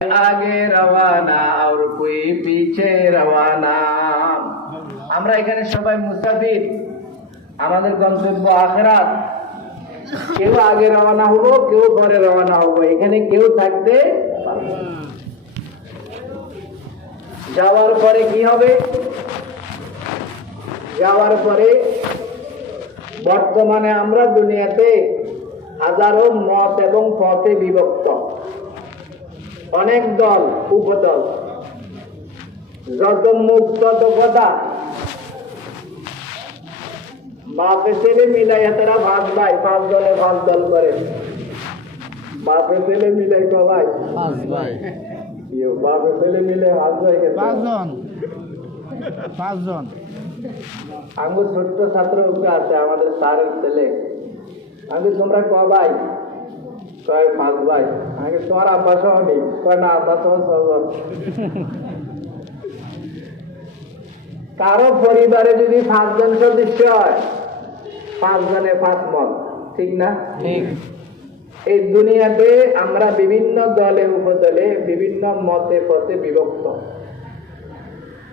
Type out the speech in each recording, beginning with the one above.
আগে রওয়ানা আর কোই পিছে রওয়ানা। আমরা এখানে সবাই মুসাফির, আমাদের গন্তব্য আখিরাত। কেউ আগে রওনা হবো, কেউ পরে রওনা হবো, এখানে কেউ থাকতে পারবে না। যাওয়ার পরে কি হবে? যাওয়ার পরে বর্তমানে আমরা দুনিয়াতে হাজারো মত এবং পথে বিভক্ত, অনেক দল উপদল, যত মুখ তত কথা। বাপে ছেলে মিলাইয়া তারা ভাগ ভাই, 5 দলে 5 দল করে। বাপে ছেলে মিলাই সবাই 5 ভাই, বাপে ছেলে মিলে 5 ভাই, 5 জন। আঙ্গুর ছোট্ট ছাত্র আছে আমাদের স্যারের ছেলে। আমি তোমরা ক ভাই? কয় 5 ভাই। আগে তোমার আব্বা সহ নেই? কয় না, আব্বা সহ 6 জন। কারো পরিবারে যদি 5 জন সদস্য হয়, 5 জনে 5 মত, ঠিক না? ঠিক। এই দুনিয়াতে আমরা বিভিন্ন দলে উপদলে বিভিন্ন মতে পথে বিভক্ত।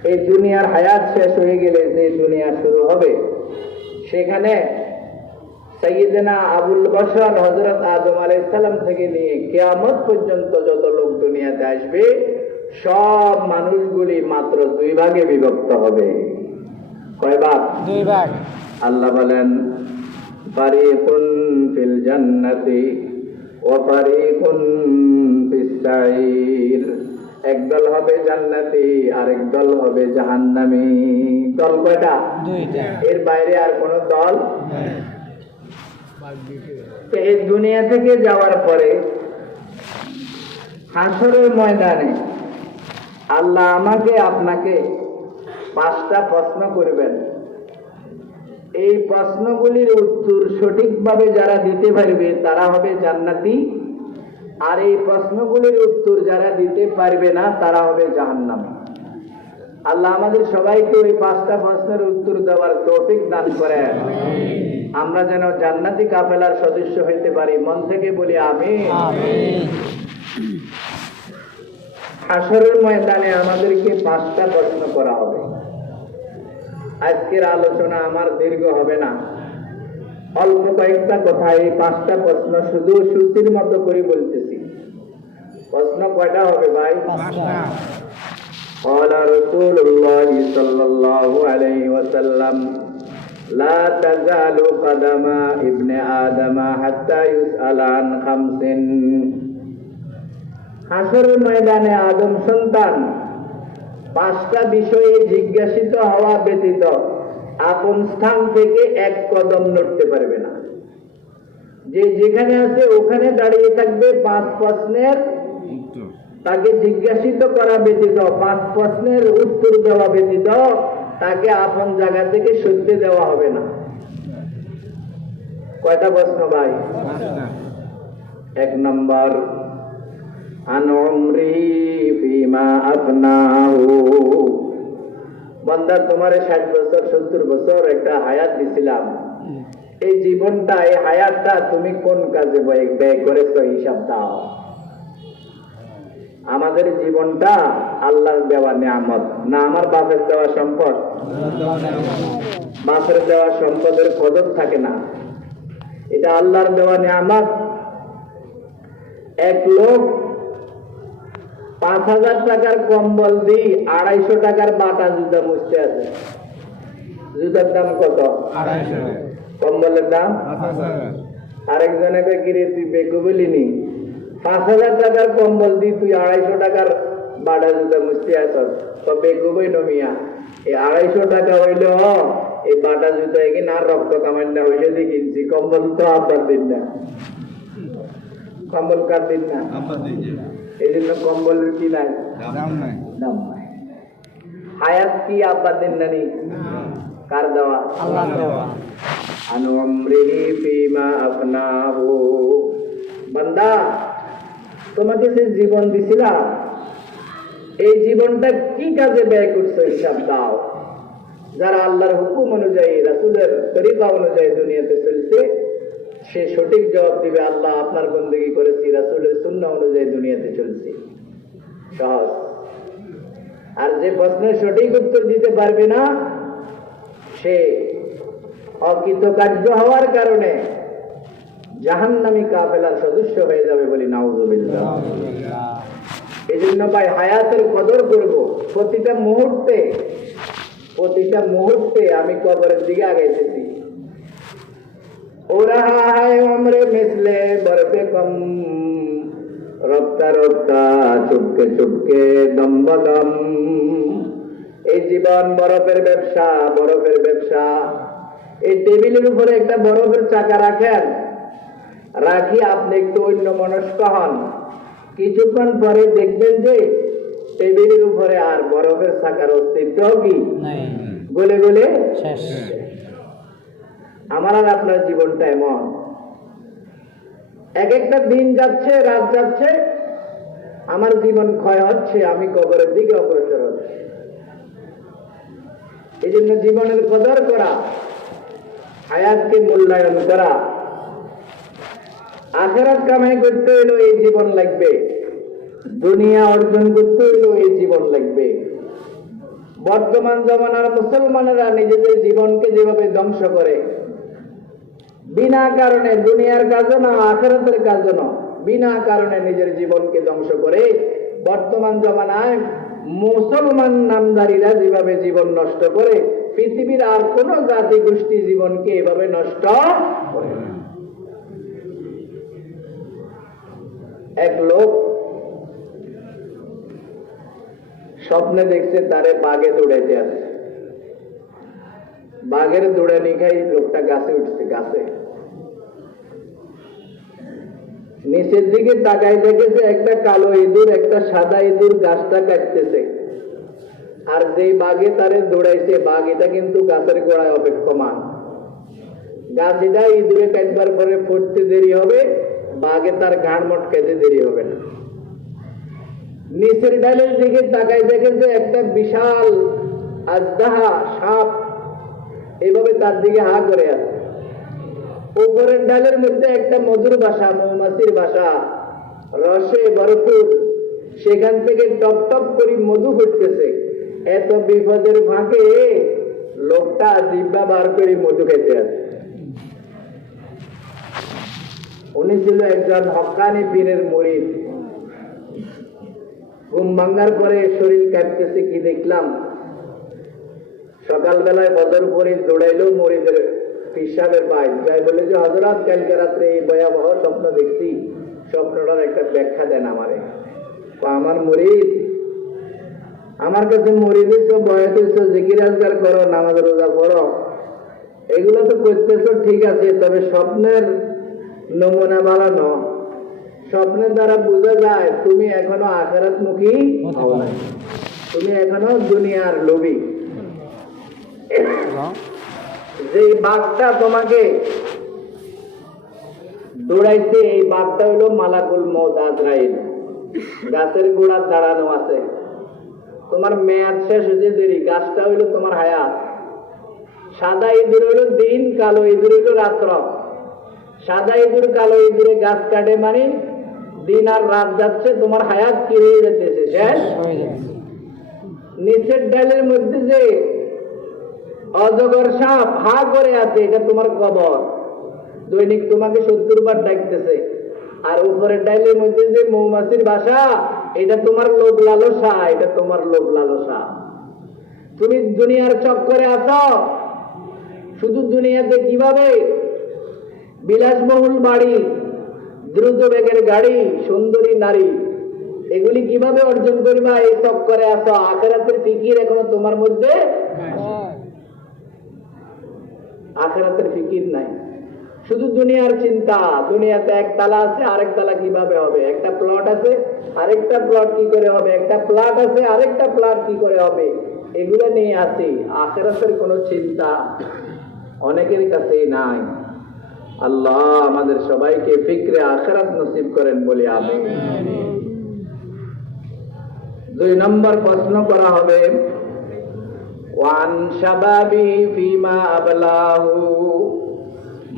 এই দুনিয়ার হায়াত শেষ হয়ে গেলে যে দুনিয়া শুরু হবে, সেখানে সাইয়েদনা আবুল বশর হযরত আদম আলাইহিস সালাম থেকে নিয়ে কিয়ামত পর্যন্ত যত লোক দুনিয়াতে আসবে, সব মানুষগুলি মাত্র 2 ভাগে বিভক্ত হবে। কয় ভাগ? 2 ভাগ। আল্লাহ বলেন, ফারিকুন ফিল জান্নাতি ওয়া ফারিকুন ফিস সাইর। একদল হবে জান্নাতি, আরেক দল হবে জাহান্নামী। দল কয়টা? 2টা। এর বাইরে আর কোন দল নেই। এই দুনিয়া থেকে যাওয়ার পরে হাসরের ময়দানে আল্লাহ আমাকে আপনাকে 5টা প্রশ্ন করবেন। এই প্রশ্নগুলির উত্তর সঠিকভাবে যারা দিতে পারবে তারা হবে জান্নাতি, আর এই প্রশ্নগুলির উত্তর যারা দিতে পারবে না তারা হবে জাহান্নামী। আল্লাহ আমাদের সবাইকে ওই 5টা প্রশ্নের উত্তর দেওয়ার তৌফিক দান করেন। আমরা যেন জান্নাতি কাফেলার সদস্য হইতে পারি। মন থেকে বলি আমিন। হাসরের ময়দানে আমাদেরকে 5টা প্রশ্ন করা হবে। আজকের আলোচনা আমার দীর্ঘ হবে না, অল্প কয়েকটা কথা। এই 5টা প্রশ্ন শুধু সূচির মতো করে বলতেছি। প্রশ্ন কয়টা হবে ভাই? 5টা। قال رسول الله صلى الله عليه وسلم لا تزال قدم ابن آدم حتى يسأل عن 5। হাসরের ময়দানে আদম সন্তান 5টা বিষয়ে জিজ্ঞাসিত হওয়া ব্যতীত আপন স্থান থেকে 1 কদম নড়তে পারবে না। যে যেখানে আছে ওখানে দাঁড়িয়ে থাকবে। 5 প্রশ্নের তাকে জিজ্ঞাসিত করা ব্যতীত, 5 প্রশ্নের উত্তর দেওয়া ব্যতীত তাকে আপন জায়গা থেকে সরতে দেওয়া হবে না। কয়টা প্রশ্ন ভাই? 1 নম্বর, আন উমরিহি ফিমা আফনাহু। বান্দা, তোমারে 60 বছর 70 বছর একটা হায়াত দিছিলাম, এই জীবনটা, এই হায়াতটা তুমি কোন কাজে ব্যয় করেছো হিসাব দাও। আমাদের জীবনটা আল্লাহর দেওয়া নিয়ামত না আমার বাপের দেওয়া সম্পদ? বাপের দেওয়া সম্পদের কদর থাকে না, এটা আল্লাহর দেওয়া নিয়ামত। এক লোক 5000 টাকার কম্বল দিয়ে 250 টাকার বাটা জুতা মুছতে আছে। জুতার দাম কত? 250। কম্বলের দাম 5000। আরেকজনে কিরে তুই বেকু বলিনি, 5000 টাকার কম্বল দিয়ে তুই 250 টাকার বাটা জুতা মুছতে আসস, তো বেকু বই নমিয়া। এই 250 টাকা হইলো এই বাটা জুতা কিনা আর রক্ত কামাই না হইলে দিয়ে কিনছি। কম্বল তো আব্বার দিন না, কম্বল কার দিন না, এই জন্য কম্বলের কি নাই, দাম নাই। হায়াত কি আব্বার দিন নানি? কার দেওয়া? আল্লাহ দেওয়া। আন উমরিহি ফিমা আফনাহু। বান্দা, তোমাকে যে জীবন দিছিলাম, এই জীবনটা কি কাজে ব্যয় করছো হিসাব দাও। যারা আল্লাহর হুকুম অনুযায়ী, রাসূলের তরিকা অনুযায়ী দুনিয়াতে চলছে, সে সঠিক জবাব দিবে, আল্লাহ আপনার বন্দেগী করেছি, রাসূলের সুন্নাহ অনুযায়ী দুনিয়াতে চলছে। সহজ। আর যে প্রশ্নের সঠিক উত্তর দিতে পারবে না সে অকৃতকার্য হওয়ার কারণে জাহান্নামী কাফেলার সদস্য হয়ে যাবে বলি নাউযুবিল্লাহ। এই জন্য ভাই হায়াতের কদর করব। প্রতিটা মুহূর্তে আমি কবরের দিকে আগাইতেছি। ও রাহা হায় উমরে মিসলে বরফে কম, রপ্তা রপ্তা চুপকে চুপকে দম বদম। এই জীবন বরফের ব্যবসা, বরফের ব্যবসা। এই টেবিলের উপরে একটা বরফের চাকা রাখেন, রাখি আপনি একটু অন্য মনস্ক হন, কিছুক্ষণ পরে দেখবেন যে টেবিলের উপরে আর বরফের চাকার অস্তিত্ব কি গলে গলে শেষ। আমার আর আপনার জীবনটা এমন, এক একটা দিন যাচ্ছে, রাত যাচ্ছে, আমার জীবন ক্ষয় হচ্ছে, আমি কবরের দিকে অগ্রসর হচ্ছি। এই জন্য জীবনের কদর করা, হায়াতকে মূল্যায়ন করা। আখিরাত কামাই করতে হইলো এই জীবন লাগবে, দুনিয়া অর্জন করতে হইলো এই জীবন লাগবে। বর্তমান জমানার মুসলমানেরা নিজেদের জীবনকে যেভাবে ধ্বংস করে, বিনা কারণে, দুনিয়ার কাজও না আখিরাতের কাজও না, বিনা কারণে নিজের জীবনকে ধ্বংস করে। বর্তমান জমানায় মুসলমান নামধারীরা যেভাবে জীবন নষ্ট করে, পৃথিবীর আর কোন জাতি গোষ্ঠী জীবনকে এভাবে নষ্ট করে না। এক লোক স্বপ্নে দেখছে তারে বাঘে দৌড়াইতে আছে, বাঘের দৌড়ানি খাই লোকটা গাছে উঠছে, গাছে নিচের দিকে তাকাই দেখেছে একটা কালো ইঁদুর একটা সাদা ইঁদুর গাছটা কাটতেছে। আর যেই বাঘে তারে দৌড়াইছে, বাঘ এটা কিন্তু গাছের গোড়ায় অপেক্ষমান। গাছ এটা ইঁদুরে কাটবার পরে ফুটতে দেরি হবে, বাঘে তার ঘাড় মটকাইতে দেরি হবে না। নিচের ডালের দিকে তাকাই দেখেছে একটা বিশাল আজদাহা সাপ এইভাবে তার দিকে হা করে আছে। উপরের ডালের মধ্যে একটা মধুর বাসা, মৌমাছির বাসা, রসে ভরপুর, সেখান থেকে টপ টপ করে মধু ফুটতেছে। এত বিপদের ফাঁকে লোকটা জিহ্বা বার করে মধু খেতে আছে। উনি ছিল একজন হক্কানি পীরের মুরিদ। ঘুম ভাঙার পরে শরীর কাঁপতেছে, কি দেখলাম, সকালবেলায় বদর পরে দৌড়াইলো মুরিদের পিসাবের পায়, যাই বলে যে হযরত কালকে রাত্রে এই ভয়াবহ স্বপ্ন দেখছি, স্বপ্নটার একটা ব্যাখ্যা দেন আমারে। আমার মুরিদ, আমার কাছে মুরিদ হইছো, বয়াত হইছো, জিকির আজকার করো, নামাজ রোজা করো, এগুলো তো করতেছো ঠিক আছে, তবে স্বপ্নের নমুনা বানানো, স্বপ্নের দ্বারা বোঝা যায় তুমি এখনো আখিরাতমুখী হও নাই, তুমি এখনো দুনিয়ার লোভী। যে বাঘটা তোমাকে দৌড়াইছে, এই বাঘটা হইল মালাকুল মউত আজরাইল, গাছের গোড়া দাঁড়ানো আছে। তোমার মেয়াদ শেষ হতে দেরি, গাছটা হইল তোমার হায়াত। সাদা ইঁদুর হইল দিন, কালো ইঁদুর হইল রাত্র। সাদা ইঁদুর কালো ইঁদুরে গাছ কাটে মানে দিন আর রাত যাচ্ছে, তোমার হায়াত কি হয়ে যেতেছে, শেষ। নিচের ডালের মধ্যে যে অজগর সাপ হা করে আছে, এটা তোমার কবর, দৈনিক তোমাকে 70 বার ডাকতেছে। আর উপরের ডালের মধ্যে যে মৌমাছির বাসা, এটা তোমার লোভ লালসা, এটা তোমার লোভ লালসা। তুমি দুনিয়ার চক্করে আছো, শুধু দুনিয়াতে কিভাবে বিলাসবহুল বাড়ি, দ্রুত বেগের গাড়ি, সুন্দরী নারী, এগুলি কিভাবে অর্জন করবা, এই চক্করে আছো। আখিরাতের ফিকির এখনো তোমার মধ্যে, আখিরাতের ফিকির নাই, শুধু দুনিয়ার চিন্তা। দুনিয়াতে এক তালা আছে, আরেক তালা কিভাবে হবে, একটা প্লট আছে, আরেকটা প্লট কি করে হবে, একটা প্লট আছে, আরেকটা প্লট কি করে হবে, এগুলো নিয়ে আছি। আখিরাতের কোনো চিন্তা অনেকের কাছেই নাই। আল্লাহ আমাদের সবাইকে ফিকরে আখিরাত নসিব করেন বলে আমিন। 2 নম্বর প্রশ্ন করা হবে, ওয়ান শাবাবি ফিমা আবলাহু।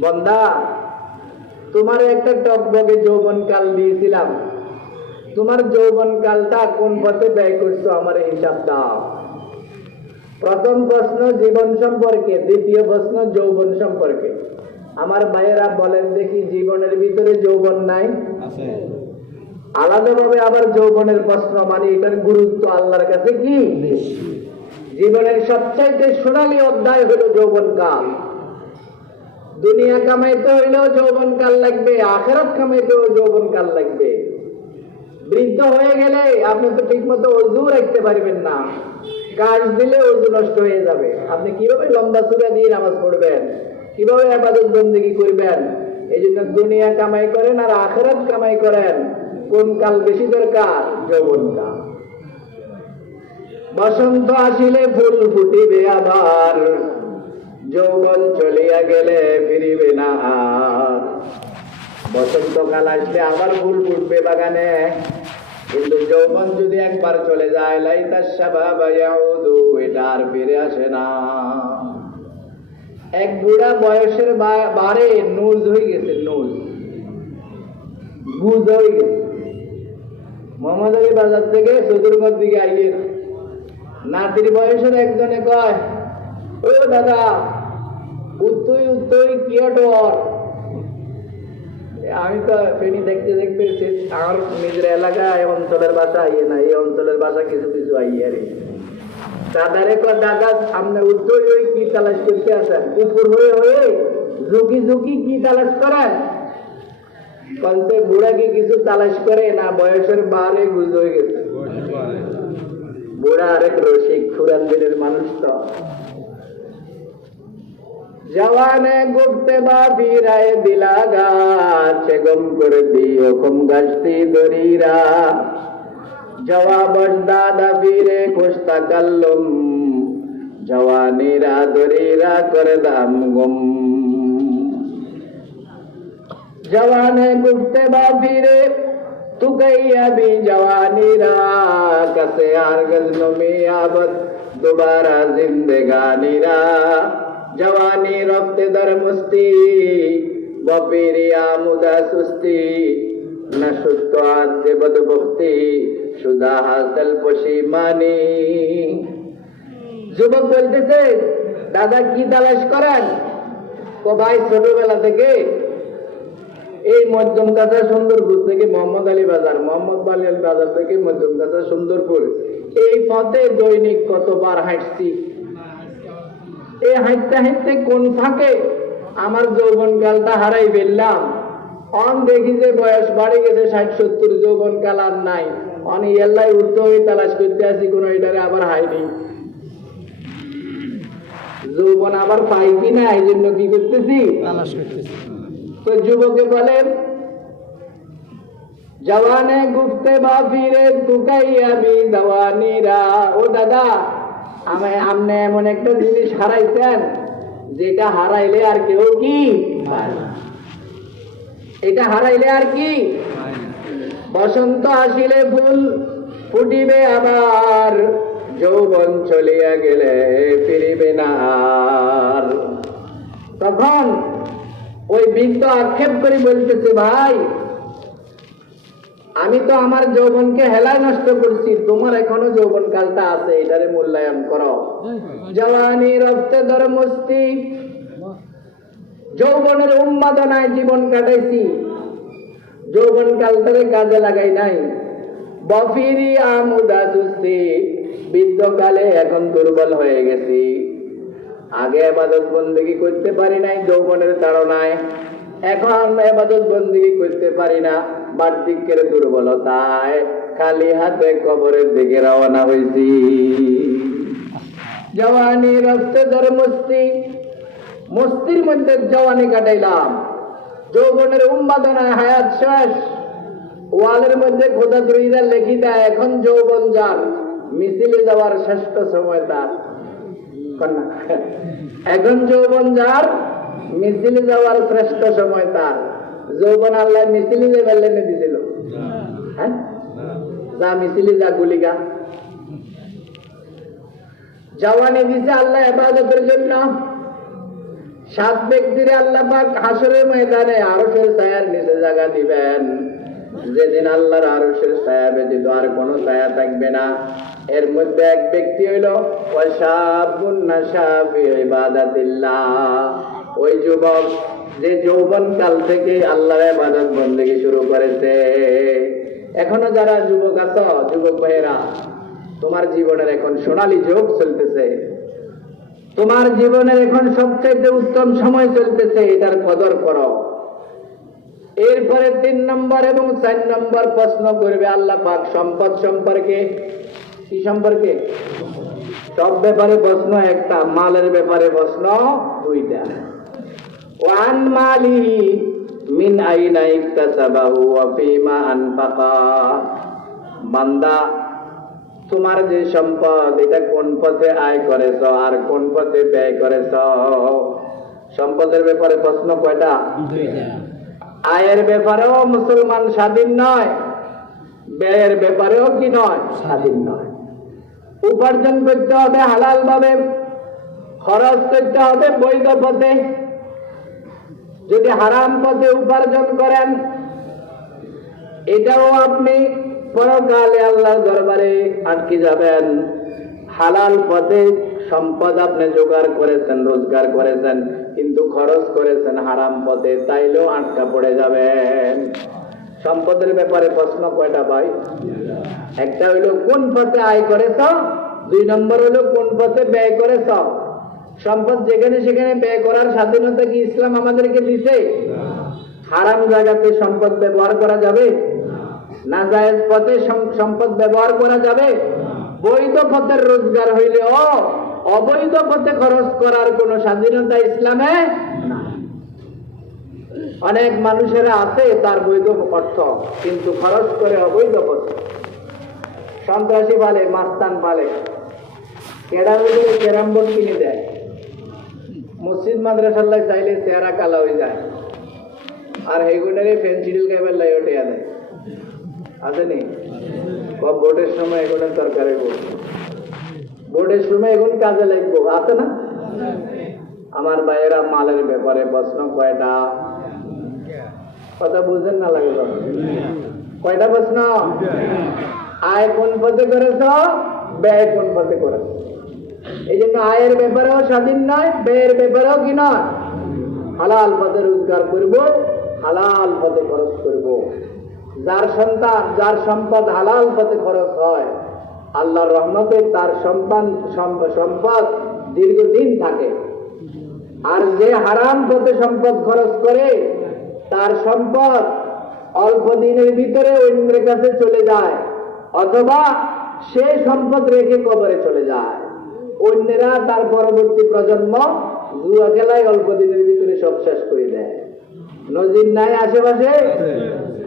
বান্দা, তোমার একটা টকবগে যৌবনকাল দিয়েছিলাম, তোমার যৌবন কালটা কোন পথে ব্যয় করছো আমার হিসাব দাও। প্রথম প্রশ্ন জীবন সম্পর্কে, দ্বিতীয় প্রশ্ন যৌবন সম্পর্কে। আমার ভাইয়েরা বলেন দেখি, জীবনের ভিতরে যৌবন নাই? আলাদাভাবে আবার যৌবনের প্রশ্ন, মানে এটার গুরুত্ব আল্লাহর কাছে কি? জীবনের সবচাইতে সোনালী অধ্যায় হলো যৌবন কাল। দুনিয়া কামাইতে হইলেও যৌবন কাল লাগবে, আখিরাত কামাইতেও যৌবন কাল লাগবে। বৃদ্ধ হয়ে গেলে আপনি তো ঠিক মতো অজু রাখতে পারবেন না, কাজ দিলে অজু নষ্ট হয়ে যাবে। আপনি কিভাবে লম্বা সূরা দিয়ে নামাজ পড়বেন, কিভাবে ইবাদত বন্দেগী করবেন? এই জন্য দুনিয়া কামাই করেন আর আখিরাত কামাই করেন। কোন কাল বেশি দরকার? যৌবন কাল। বসন্ত আসিলে ফুল ফুটিবে আবার, যৌবন চলিয়া গেলে ফিরিবে না আর। বসন্তকাল আসলে আবার ফুল ফুটবে বাগানে, কিন্তু যৌবন যদি একবার চলে যায়, লাইতা শাবাব ইয়াউদু, এটা আর ফিরে আসে না। এক বুড়া বয়সের বারে নুজ হয়ে গেছে, নুজ গুজ হয়ে গেছে। মোহাম্মদপুর বাজার থেকে চতুর্গত দিকে আইয়ে নাতির বয়সের একজনে কয়, ও দাদা উত্তই উত্তই কিয়টর। আমি তো ফেনি দেখতে দেখতে আমার নিজের এলাকায় অঞ্চলের ভাষা আইয়ে না, এই অঞ্চলের ভাষা কিছু কিছু আইয়ে রে। দাদারে কয়, দাদা আপনি উত্তই হয়ে কি তালাশ করতে আসেন? উপর হয়ে হয়ে ঝুঁকি ঝুঁকি কি তালাশ করেন? কলতে বুড়া কি কিছু তালাশ করে না, বয়সের বারে গুজ হয়ে গেছে। বুড়া আরেক রসিক, ফুরান দিনের মানুষ তো। জওয়ানে গুপ্তে বা ফিরায় দিলা গাছ, গম করে দিও কম গাছটি দরিরা। জওয়াবস দাদা ফিরে খুশতা কাল্লুম, জওয়ানিরা দরিরা করে দাম গম। জওয়ানে গুপ্তে বা ফিরে তু কইয়া বি জওয়ানিরা, কসে আর গজনো মে আবদ दोबारा जिंदगानीरा। जवानी रफ्ते दर मुस्ती बपीरिया मुदा सुस्ती, न शुद्ध आद्य बदबख्ती शुदा हासिल पशिमानी। যুবক বলতেছে, দাদা কি তালাশ করেন? তো ভাই ছোটবেলা থেকে এই মধ্যম কাছা সুন্দরপুর থেকে মোহাম্মদ আলী বাজার, মোহাম্মদ আলী বাজার থেকে মধ্যম কাছা সুন্দরপুর, এই পথে দৈনিক কতবার হাঁটছি। এই হাঁটতে হাঁটতে কোন ফাঁকে আমার যৌবন কালটা হারাই ফেললাম। অন দেখি যে বয়স বাড়ে গেছে 60-70, যৌবন কাল আর নাই। অন এল্লাই উঠতে হয়ে তালাশ করতে আসি, কোন এটারে আবার হাইনি। যৌবন আবার পাই কিনা, এই জন্য কি করতেছি? তালাশ করতেছি। তো যুবকে বলেন, জওয়ানে গুফতে বা ফিরে তুকাইয়া বি দাওয়ানিরা। ও দাদা, আপনি এমন একটা জিনিস হারাইছেন যেটা হারাইলে আর কেউ কি পায় না। এটা হারাইলে আর কি? বসন্ত আসিলে ফুল ফুটিবে আবার, যৌবন চলিয়া গেলে ফিরিবে না আর। তখন ওই বৃদ্ধ আক্ষেপ করে বলতেছে, ভাই আমি তো আমার যৌবনকে হেলায় নষ্ট করছি, তোমার এখনো যৌবন কালটা আছে, এটারে মূল্যায়ন করো। জওয়ানি রফতে দর মস্তি, যৌবনের উন্মাদনায় জীবন কাটাইছি, যৌবন কালটারে কাজে লাগাই নাই। বফিরি আমুদা সুস্তি, বৃদ্ধকালে এখন দুর্বল হয়ে গেছি। আগে ইবাদত বন্দেগী করতে পারি নাই যৌবনের তাড়নায়, এখন ইবাদত বন্দেগী করতে পারি না বার্ধক্যের দুর্বলতায়। খালি হাতে কবরের দিকে রওনা হয়েছি। জওয়ানি রফতে দর মস্তি, মস্তির মধ্যে জওয়ানি কাটাইলাম, যৌবনের উন্মাদনায় হায়াত শেষ। ওয়ালের মধ্যে খোদা দ্রোহীরা লেখি দেয়, এখন যৌবন যার, মিছিলে যাওয়ার শ্রেষ্ঠ সময় তার। এখন যৌবন যার, মিছিলে যাওয়ার শ্রেষ্ঠ সময় তার। যৌবন আল্লাহ মিছিলে যে বেলেনে দিছিল, হ্যাঁ যা মিছিলে যা গুলিগা। জওয়ানি দিছে আল্লাহ ইবাদতের জন্য। 7 ব্যক্তিরে আল্লাহ পাক হাসরের ময়দানে আরশের ছায়ার নিচে জায়গা দিবেন। যেদিন আল্লাহর আরশের ছায়া ব্যতীত আর কোনো ছায়া থাকবে না। এর মধ্যে এক ব্যক্তি হইল ওয়াশাবুন নাশা ফি ইবাদাতিল্লাহ, ওই যুবক যে যৌবন কাল থেকে আল্লাহর ইবাদত বندگی শুরু করেছে। এখনো যারা যুবক আছো, যুবক ভাইয়েরা, তোমার জীবনের এখন সোনালী যুগ চলতেছে, তোমার জীবনের এখন সবচেয়ে উত্তম সময় চলতেছে, এটার কদর করো। এরপরে 3 নম্বর এবং 4 নম্বর প্রশ্ন করবে আল্লাহ পাক সম্পদ সম্পর্কে। কি সম্পর্কে? সব ব্যাপারে প্রশ্ন একটা, মালের ব্যাপারে প্রশ্ন দুইটা। ওয়ান মালিহি মিন আইনা ইকতাসাবাহু ওয়া ফিমা আনফাকা, বান্দা তোমার যে সম্পদ এটা কোন পথে আয় করেছ আর কোন পথে ব্যয় করেছ। সম্পদের ব্যাপারে প্রশ্ন কয়টা? দুইটা। আয়ের ব্যাপারেও মুসলমান স্বাধীন নয়, ব্যয়ের ব্যাপারেও কি নয়? স্বাধীন নয়। উপার্জন করতে হবে হালাল ভাবে, খরচ করতে হবে বৈধ পথে। যদি হারাম পথে উপার্জন করেন, এটাও আপনি পরকালে আল্লাহর দরবারে আটকে যাবেন। হালাল পথে সম্পদ আপনি জোগাড় করেছেন, রোজগার করেছেন, কিন্তু খরচ করেছেন হারাম পথে, তাইলেও আটকা পড়ে যাবেন। সম্পদের ব্যাপারে প্রশ্ন কয়টা ভাই? একটা হইলো কোন পথে আয় করেছ, 2 নম্বর হইলো কোন পথে ব্যয় করেছ। সম্পদ যেখানে সেখানে ব্যয় করার স্বাধীনতা কি ইসলাম আমাদেরকে দিছে? হারাম জায়গাতে সম্পদ ব্যবহার করা যাবে? নাজায়েজ পথে সম্পদ ব্যবহার করা যাবে? বৈধ পথের রোজগার হইলেও অবৈধ পথে খরচ করার কোন স্বাধীনতা ইসলামে না। অনেক মানুষেরা আছে তার বৈধ অর্থ, কিন্তু খরচ করে অবৈধ পথে। সন্ত্রাসী পালে, মাস্তান পালে, ক্যারাম বোর্ড কিনে দেয়, মসজিদ মাদ্রাসাল্লাহ চাইলে চেহারা কালা হয়ে যায়, আর হেগুনারে ফেন্সিডিল কেবল লাই ওঠে দেয়। আছে নি? ভোটের সময় এগুলোর দরকার হইব, ভোটের সময় এগুলো কাজে লাগবো, আছে না? আমার ভাইয়েরা, মালের ব্যাপারে প্রশ্ন কয়টা? কথা বুঝেন না লাগে? কয়টা প্রশ্ন? আয় কোন পথে করেছ, ব্যয় কোন পথে করেছ। এই জন্য আয়ের ব্যাপারেও স্বাধীন নয়, ব্যয়ের ব্যাপারেও কি নয়, হালাল পথে রোজগার করব, হালাল পথে খরচ করব। যার সন্তান, যার সম্পদ হালাল পথে খরচ হয়, আল্লাহর রহমতে তার সম্পদ দীর্ঘদিন থাকে। আর যে হারাম পথে সম্পদ খরচ করে, তার সম্পদ অল্প দিনের ভিতরে অন্যের কাছে চলে যায়, অথবা সে সম্পদ রেখে কবরে চলে যায়। অন্যেরা তার পরবর্তী প্রজন্ম জুয়া খেলায় অল্প দিনের ভিতরে সব শেষ করে দেয়। নজির নাই আশেপাশে?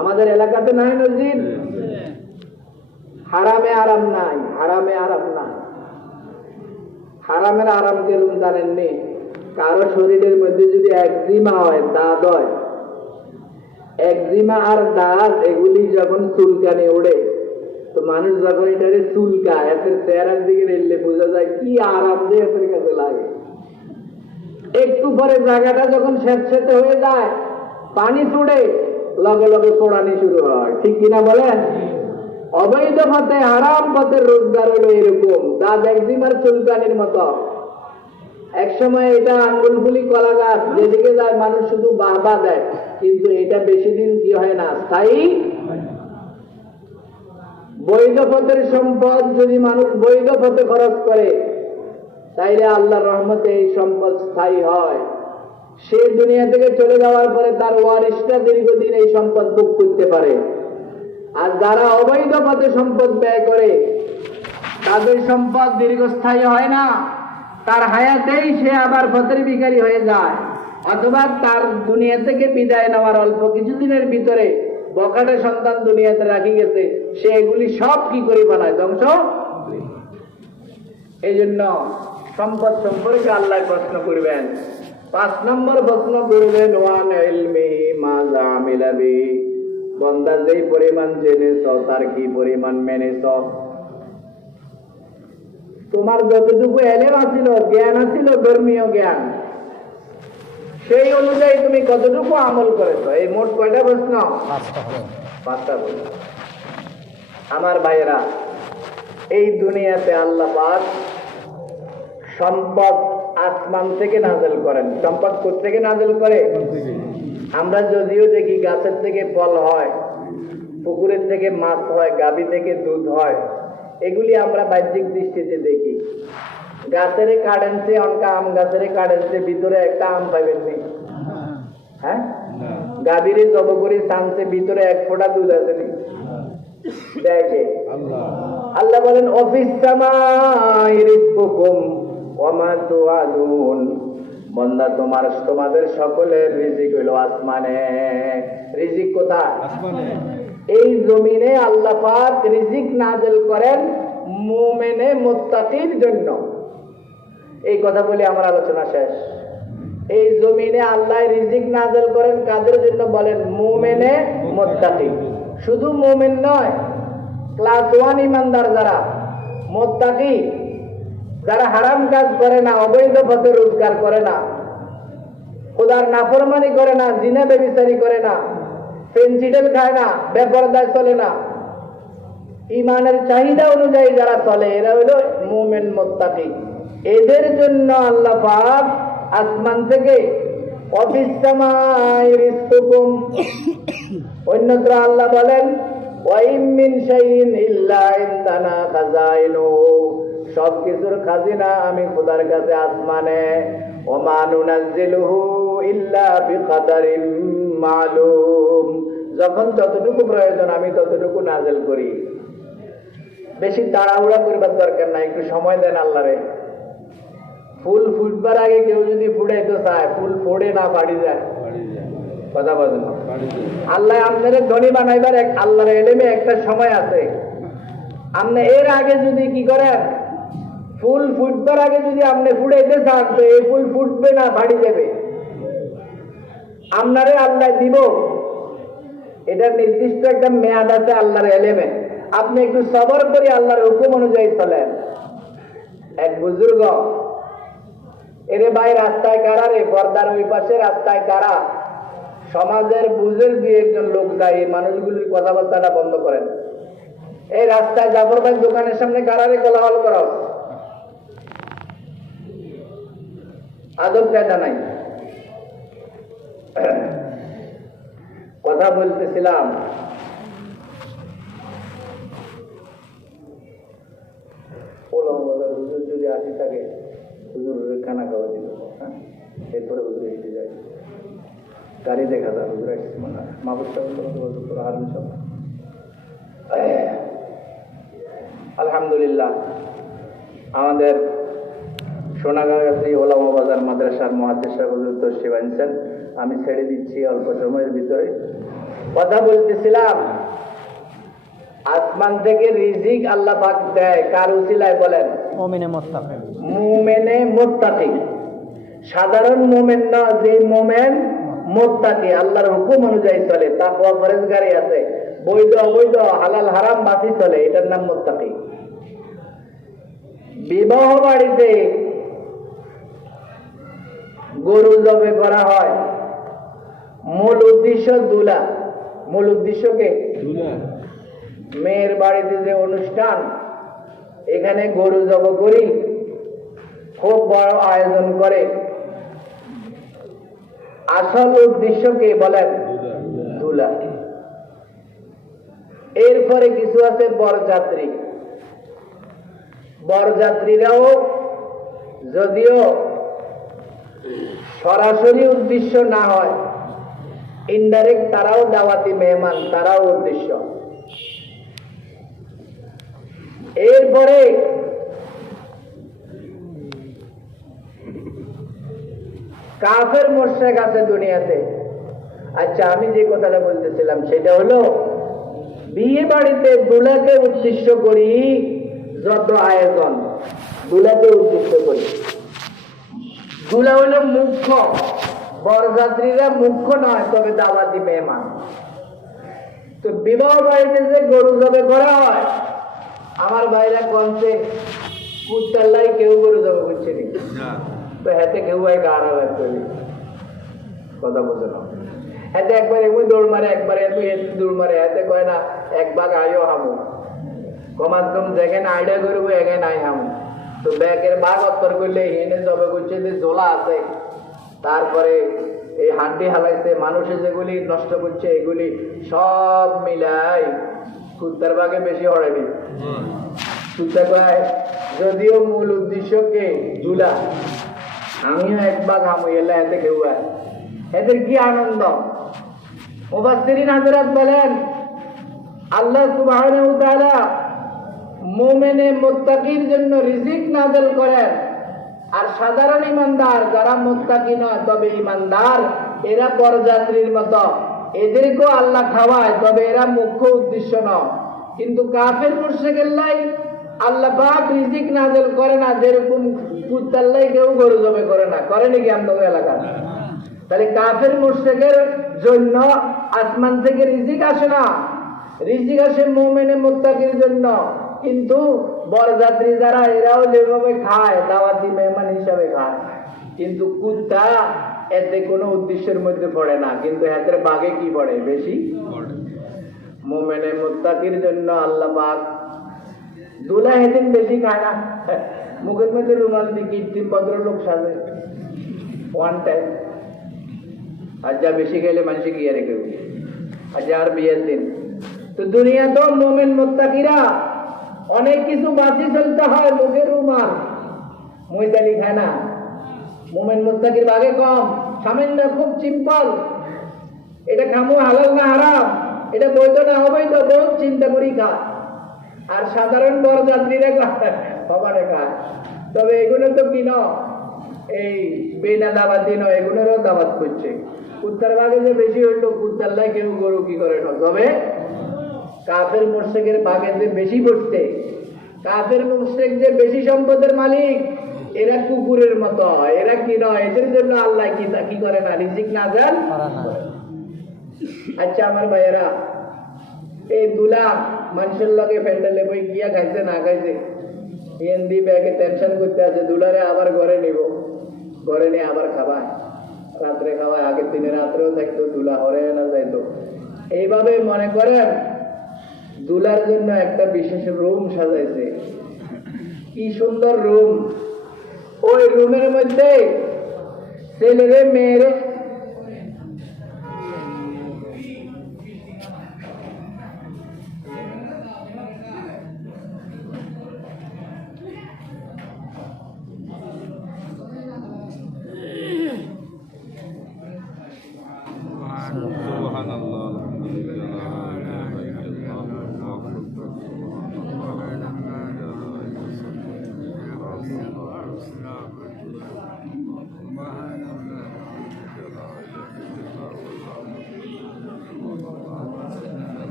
আমাদের এলাকাতে নাই নজির? হারামে আরাম নাই, হারামে আরাম নাই। হারামের আরাম কেরম জানেননি? কারো শরীরের মধ্যে যদি একজিমা হয়, দাঁত হয়, একজিমা আর দাঁত এগুলি যখন চুলকানি ওড়ে, তো মানুষ যখন এটারে চুলকায়, এদের চেহারার দিকে রেললে বোঝা যায় কি আরাম যে এদের কাছে লাগে। একটু পরে জায়গাটা যখন স্যাঁতস্যাঁতে হয়ে যায়, পানি ছুড়ে, লগে লগে পোড়ানি শুরু হয়। ঠিক কিনা বলেন? অবৈধ পথে, হারাম পথের রোজগার হলো এরকম, দাঁত একজিমার চুলকানির মতো। এক সময় এটা আঙ্গুল ফুলি কলা গাছ, যেদিকে যায় মানুষ শুধু বাহবা দেয়, কিন্তু এটা বেশি দিন কি হয় না, স্থায়ী। বৈধ পথের সম্পদ যদি মানুষ বৈধ পথে খরচ করে, তাইলে আল্লাহর রহমতে এই সম্পদ স্থায়ী হয়। সে দুনিয়া থেকে চলে যাওয়ার পরে তার ওয়ারিশরা দীর্ঘদিন এই সম্পদ ভোগ করতে পারে। আর যারা অবৈধ পথে সম্পদ ব্যয় করে, তাদের সম্পদ দীর্ঘস্থায়ী হয় না। তার হায়াতেই সে আবার পথের ভিখারি হয়ে যায়, অথবা তার দুনিয়া থেকে বিদায় নেওয়ার অল্প কিছুদিনের ভিতরে বকাটে সন্তান দুনিয়াতে রাখি গেছে, সে এগুলি সব কি করে বানায়, ধ্বংস। এই জন্য সম্পদ সম্পর্কে আল্লাহ প্রশ্ন করবেন। 5 নম্বর প্রশ্ন করবেন, ওয়ান ইলমিহি মাযা আমিলা বিহি, বান্দা যেই পরিমাণ জেনেছ তার কি পরিমাণ মেনেছ। তোমার যতটুকু এলেম আছিল, জ্ঞান আছিল, ধর্মীয় জ্ঞান, সেই অনুযায়ী তুমি কতটুকু আমল করেছ। এই মোট কয়টা প্রশ্ন? 5টা বলি। আমার ভাইয়েরা, এই দুনিয়াতে আল্লাহ পাক সম্পদ আসমান থেকে নাযিল করেন। সম্পদ কোথা থেকে নাযিল করে? আমরা যদিও দেখি গাছের থেকে ফল হয়, পুকুরের থেকে মাছ হয়, গাভী থেকে দুধ হয়, এগুলি আমরা বাহ্যিক দৃষ্টিতে দেখি। গাছের কাটেনছে, অনকা আম গাছের কাটেনছে, ভিতরে একটা আম পাইবেন নি? হ্যাঁ, গাভীরে জব করে টানছে, ভিতরে 1 ফোঁটা দুধ আছে নি? দেখে আল্লাহ বলেন অফিস সামাই রিজকুকুম ওয়া মা তুআদুন। বান্দা, তোমাদের সকলের রিজিক হইল আসমানে। রিজিক কোথায়? আসমানে। এই জমিনে আল্লাহ পাক রিজিক নাযিল করেন মুমিনে মুত্তাকির জন্য। এই কথা বলে আমার আলোচনা শেষ। এই জমিনে আল্লাহ রিজিক নাযিল করেন কাদের জন্য বলেন? মুমিনে মুত্তাকি। শুধু মুমিন নয়, ক্লাস 1 ইমানদার যারা মুত্তাকি, যারা হারাম কাজ করে না, অবৈধ পথে রোজগার করে না, খোদার নাফরমানি করে না, জিনা ব্যভিচারী করে না, পেনসিডেল খায় না, বেপরদায় চলে না, ইমানের চাহিদা অনুযায়ী যারা চলে, এরা হলো মুমিন মুত্তাকি। এদের জন্য আল্লাহ পাক আসমান থেকে অফিস সামাই রিজকুকুম। অন্যত্র আল্লাহ বলেন ওয়া ইম মিন শাইইন ইল্লা ইনদানা খাযাইনুহু। সব কিছুর খাজিনা আমি খোদার কাছে আসমানে। ওয়া মা নুনাজ্জিলুহু ইল্লা বিকাদারিন মালুম। যখন যতটুকু প্রয়োজন আমি ততটুকু নাযিল করি। বেশি তাড়াহুড়া করবার দরকার নাই, একটু সময় দেন আল্লাহরে। ফুল ফুটবার আগে কেউ যদি ফুটাইতে চায়, ফুল ফোড়ে না, বাড়ি যায়। কথা বলেন, আল্লাহ আপনাদের ধনী বানাইবার আল্লাহর এলেমে একটা সময় আছে। আপনি এর আগে যদি কি করেন, ফুল ফুটবার আগে যদি আপনি ফুটাইতে চান, তো এই ফুল ফুটবে না, বাড়ি যাবে। আপনারে আল্লাহ দিব, এটা নির্দিষ্ট একটা মেয়াদ আছে আল্লাহর এলেমে। আপনি একটু সবর করে আল্লাহর হুকুম অনুযায়ী চলেন। এক বুজুর্গ, এরে ভাই রাস্তায় কারা রে? পর্দার ওই পাশে রাস্তায় কারা? সমাজের বুঝের 2-1 লোক যায়, এই মানুষগুলির কথাবার্তাটা বন্ধ করেন। এই রাস্তায় জাফর ভাই দোকানের সামনে কারা রে? কোলাহল করো, আদব কায়দা নাই। কথা বলতেছিলাম, যদি আসি থাকে হুজুর খানা খাওয়া দিল, হ্যাঁ, এরপরে হুজুর এসে যায়, গাড়ি দেখা যায় হুজুর আসছে, মানে মাহবুব সাহেব হারুন সাহেব। আলহামদুলিল্লাহ, আমাদের সোনাগাঁওয়াসী ওলামা বাজার মাদ্রাসার মুহাদ্দিস সাহেব হুজুর তশরিফ আনছেন। আমি ছেড়ে দিচ্ছি অল্প সময়ের ভিতরে। কথা বলতেছিলাম, আসমান থেকে রিজিক আল্লাহ পাক দেয় কার উসিলায় বলেন? মুমিনে মুত্তাকি। মুমিনে মুত্তাকি, সাধারণ মুমিন না, যে মুমিন মুত্তাকি, আল্লাহর হুকুম অনুযায়ী চলে, তাকওয়া পরহেজগারি আছে, বৈধ অবৈধ হালাল হারাম বাঁচি চলে, এটার নাম মুত্তাকি। বিবাহ বাড়িতে গরু জবে করা হয়, মূল উদ্দেশ্য দুলা। মূল উদ্দেশ্যকে মেয়ের বাড়িতে যে অনুষ্ঠান, এখানে গরু জব করি, খুব বড় আয়োজন করে, আসল উদ্দেশ্যকে বলেন দুলা। এরপরে কিছু আছে বরযাত্রী। বরযাত্রীরাও যদিও সরাসরি উদ্দেশ্য না হয়, ইনডাইরেক্ট তারাও দাওয়াতি মেহমান, তারাও উদ্দেশ্য। এরপরে কাফের মুশরিক আছে দুনিয়াতে। আচ্ছা, আমি যে কথাটা বলতেছিলাম সেটা হলো, বিয়ে বাড়িতে দুলাকে উদ্দেশ্য করি, যত আয়োজন দুলাকে উদ্দেশ্য করি। দুলা হলো মুখ্য, বরযাত্রীরা মুখ্য নয়, তবে দাওয়াতি মেহমান। তো বিবাহ বাড়িতে যে গরু জবে করা হয়, আমার ভাইরা কমছে কুত্তাল্লাই কেউ গরু জবে করছে নি, তো হাতে কেউ ভাই গাড়া লাগবে, কথা বলছে না। এতে একবার এমনি দৌড় মারে, একবার এমনি দৌড় মারে, এতে কয় না এক ভাগ আয়ও হামু, কমাস কম যেখানে আইডিয়া করবো এখানে নাই হামু। তো ব্যাগের বাঘ অত্তর করলে হেনে জবে করছে যে জোলা আছে, তারপরে এই হাড্ডি হালাইছে, মানুষে যেগুলি নষ্ট করছে এগুলি সব মিলাই কুত্তার বাঘে বেশি হড়াবি। কুত্তা কয় যদিও মূল উদ্দেশ্যকে জুলা, আমিও এক বাঘ হামু, এলে এতে কেউ এদের কি আনন্দ। মুফাসসিরিন হযরত বলেন আল্লাহ সুবহানাহু ওয়া তাআলা মুমিনে মুত্তাকির জন্য রিজিক নাযিল করেন, আর সাধারণ ঈমানদার যারা মুত্তাকি নয় তবে ঈমানদার, এরা পরযাত্রীর মতো, এদেরকেও আল্লাহ খাওয়ায়, তবে এরা মুখ্য উদ্দেশ্য নয়। কিন্তু কাফের মুশরিকের লাই আল্লাহ পাক রিজিক নাযিল করে না, যেরকম কুত্তার লাই কেউ গরু জবে করে না, করে নাকি আমাদের এলাকায়? তাহলে কাফের মুশরিকের জন্য আসমান থেকে রিজিক আসে না, রিজিক আসে মুমিনে মুত্তাকির জন্য। কিন্তু বরযাত্রী যারা এরাও যেভাবে খায় দাওয়াতি মেহমান হিসাবে খায়, কিন্তু কুত্তা এতে কোনো উদ্দেশ্যের মধ্যে পড়ে না, কিন্তু এদের বাগে কি পড়ে বেশি। মুমিনে মুত্তাকির জন্য আল্লাহ পাক দুলা এদিন বেশি খায় না, মুখের মধ্যে রুমাল দিয়ে কৃত্রিম ভদ্রলোক সাজে ওয়ান টাইম, আর যা বেশি খেলে মানুষে গিয়ে রেখে আর যা আর বিয়ের দিন। তো দুনিয়া তো মুমিন মুত্তাকিরা অনেক কিছু বাঁচি চলতে হয়, মুখের রুমাল ময়দানি খায় না। মুমিন মুত্তাকির ভাগে কম, সামান্য খুব সিম্পল, এটা খামু হালাল না হারাম, এটা বৈধ না অবৈধ, বহুত চিন্তা করি খায়। আর সাধারণ বরযাত্রীরা খাবারে খায়, তবে এগুলো তো কিন এই বিনা দাবাতি নয়, এগুলোরও দাবাত করছে। কুত্তার ভাগে যে বেশি হইতো, কুত্তার লাই কেউ গরু কি করে না। তবে কাফের মুশরিকের ভাগে যে বেশি পড়ছে, কাফের মুশরিক যে বেশি সম্পদের মালিক, এরা কুকুরের মতো, এরা কি নয়, এদের জন্য আল্লাহ কি করে না, রিজিক নাযিল। আচ্ছা আমার ভাইয়েরা, এই দুলা মানুষের লগে প্যান্ডেলে বই গিয়া খাইছে না খাইছে, হিন্দি ব্যাগে টেনশন করতে আছে, দুলারে আবার ঘরে নিব, ঘরে নিয়ে আবার খাবায়, রাত্রে খাওয়ায়, আগের দিনে রাত্রেও থাকতো, দুলা হরে না যাইতো। এইভাবে মনে করেন দুলার জন্য একটা বিশেষ রুম সাজাইছে, কি সুন্দর রুম। ওই রুমের মধ্যে ছেলেরে মেয়েরে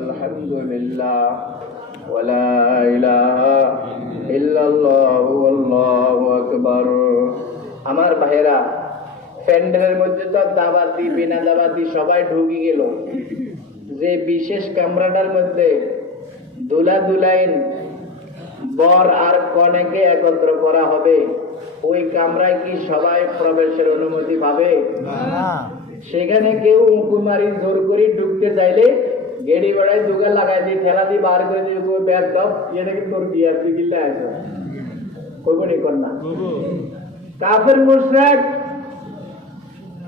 আলহামদুলিল্লাহ ওয়ালা ইলাহা ইল্লাল্লাহ আল্লাহু আকবার। আমার ভাইরা, প্যান্ডেলের মধ্যে তো দাবাতি বিনা দাবাতি সবাই ঢুকে গেল, যে বিশেষ কামরাটার মধ্যে দুলা দুলাইন বর আর কনেকে একত্র করা হবে, ওই কামরায় কি সবাই প্রবেশের অনুমতি পাবে? সেখানে কেউ কুমারী জোর করে ঢুকতে চাইলে গেড়ি বেড়ায় দুগা লাগাই দিয়ে ঠেলা দিয়ে বার করে দিয়ে ব্যাগ দাও, এটা কি তোর বিয়ে তুই গিলে আসো কইবনি কর না। কাফের মুশরিক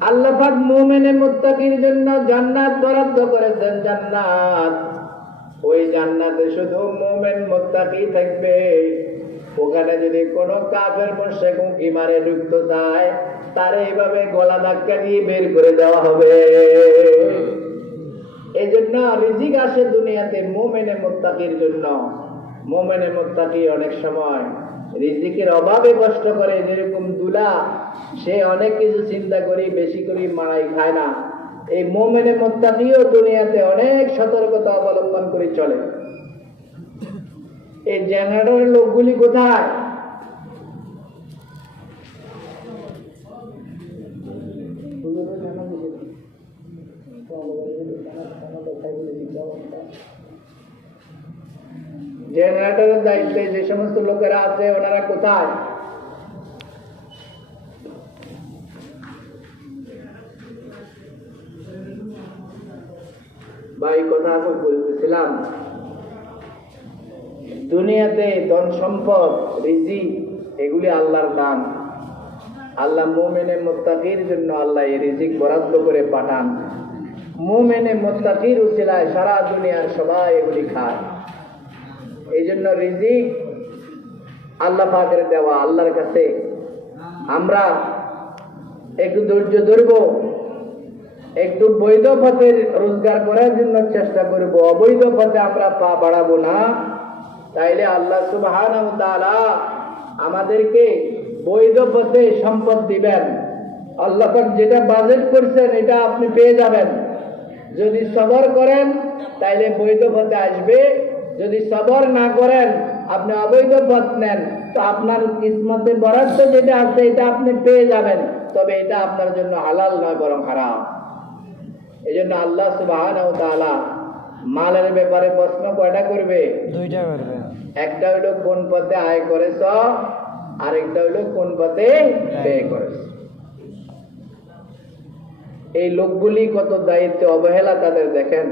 আল্লাহ পাক মুমিনে মুত্তাকির জন্য জান্নাত বরাদ্দ করেছেন, জান্নাত। ওই জান্নাতে শুধু মুমিন মুত্তাকি থাকবে। ওখানে যদি কোনো কাফের মুশরিক উঁকি মারে ঢুকতে চায়, তারে এইভাবে গলা ধাক্কা দিয়ে বের করে দেওয়া হবে। এই জন্য রিজিক আসে দুনিয়াতে মুমিনে মুত্তাকির জন্য। মুমিনে মুত্তাকি অনেক সময় রিজিকের অভাবে কষ্ট করে, যেরকম দুলা সে অনেক কিছু চিন্তা করি বেশি করে মারাই খায় না। এই মুমিনে মুত্তাকিও দুনিয়াতে অনেক সতর্কতা অবলম্বন করে চলে। এই জেনারেটরের লোকগুলি কোথায়? জেনারেটরের দায়িত্বে যে সমস্ত লোকেরা আছে ওনারা কোথায়? ভাই কথা আমি বলতেছিলাম, দুনিয়াতে ধন সম্পদ, রিজিক এগুলি আল্লাহর দান। আল্লাহ মুমিনে মুত্তাকির জন্য আল্লাহ এই রিজিক বরাদ্দ করে পাঠান। মুমিনে মুত্তাকির উসিলায় সারা দুনিয়ার সবাই এগুলি খায়। এই জন্য রিজিক আল্লাহ পাকের দেওয়া, আল্লাহর কাছে আমরা একটু ধৈর্য ধরব, একটু বৈধ পথে রোজগার করার জন্য চেষ্টা করব, অবৈধ পথে আমরা পা বাড়াবো না। তাইলে আল্লাহ সুবহানাহু ওয়া তাআলা আমাদেরকে বৈধ পথে সম্পদ দিবেন। আল্লাহ পাক যেটা বাজেট করছেন এটা আপনি পেয়ে যাবেন। যদি সবর করেন তাইলে বৈধ পথে আসবে, যদি সবর না করেন আপনি অবৈধ পথ নেন তো আপনার কিসমতে বরাদ্দ যেটা আছে এটা আপনি পেয়ে যাবেন, তবে এটা আপনার জন্য হালাল নয় বরং হারাম। এই জন্য আল্লাহ সুবহানাহু ওয়া তাআলা মালের ব্যাপারে প্রশ্ন কয়টা করবে? দুইটা করবে। একটা হলো কোন পথে আয় করেছ, আরেকটা হলো কোন পথে ব্যয় করেছ। এই লোকগুলি কত দায়িত্বে অবহেলা তাদের দেখেন।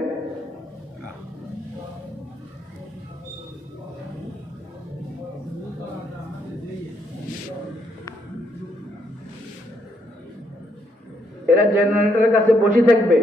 এরা জেনারেটরের কাছে বসে থাকবে,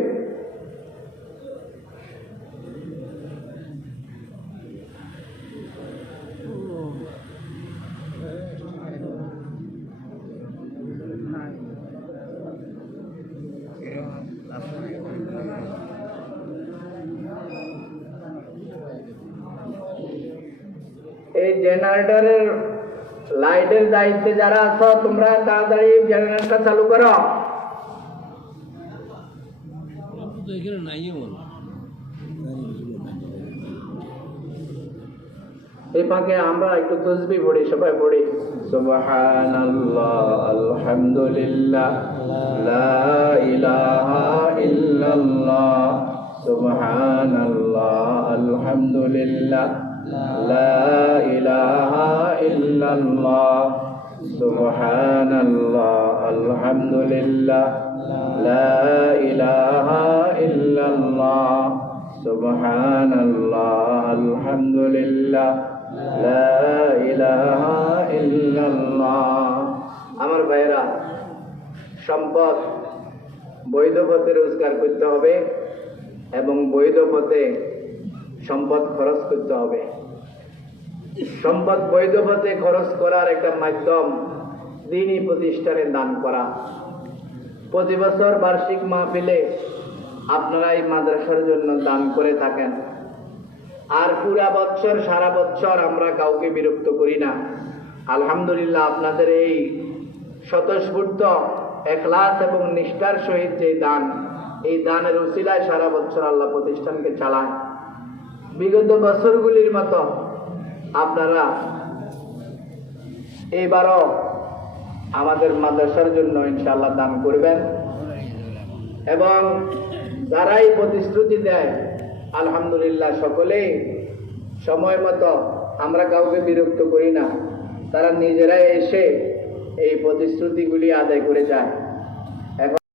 এই জেনারেটরের লাইটের দায়িত্বে যারা আছো তোমরা তাড়াতাড়ি জেনারেটরটা চালু করো। এই ফাঁকে আমরা একটু তাসবিহ পড়ি, সবাই পড়ি সুবহানাল্লাহ, আলহামদুলিল্লাহ, লা ইলাহা ইল্লাল্লাহ, সুবহানাল্লাহ, আলহামদুলিল্লাহ, লা ইলাহা ইল্লাল্লাহ, সুবহানাল্লাহ, আলহামদুলিল্লাহ, লা ইলাহা ইল্লাল্লাহ, সুবহানাল্লাহ, আলহামদুলিল্লাহ, লা ইলাহা ইল্লাল্লাহ। আমার ভাইরা, সম্পদ বৈধ পথে রোজগার করতে হবে এবং বৈধ পথে সম্পদ খরচ করতে হবে। সম্পদ বৈধ পথে খরচ করার একটা মাধ্যম দ্বীনি প্রতিষ্ঠানে দান করা। প্রতি বছর বার্ষিক মাহফিলে আপনারা এই মাদ্রাসার জন্য দান করে থাকেন, আর পুরা বছর সারা বছর আমরা কাউকে বিরক্ত করি না। আলহামদুলিল্লাহ, আপনাদের এই স্বতঃস্ফূর্ত ইখলাস এবং নিষ্ঠার সহিত যে দান, এই দানের উসিলায় সারা বছর আল্লাহ প্রতিষ্ঠানকে চালায়। বিগত বছরগুলির মতো আপনারা এইবারও আমাদের মাদ্রাসার জন্য ইনশাআল্লাহ দান করবেন এবং যারাই প্রতিশ্রুতি দেয় আলহামদুলিল্লাহ সকলেই সময় মতো, আমরা কাউকে বিরক্ত করি না, তারা নিজেরাই এসে এই প্রতিশ্রুতিগুলি আদায় করে যায়।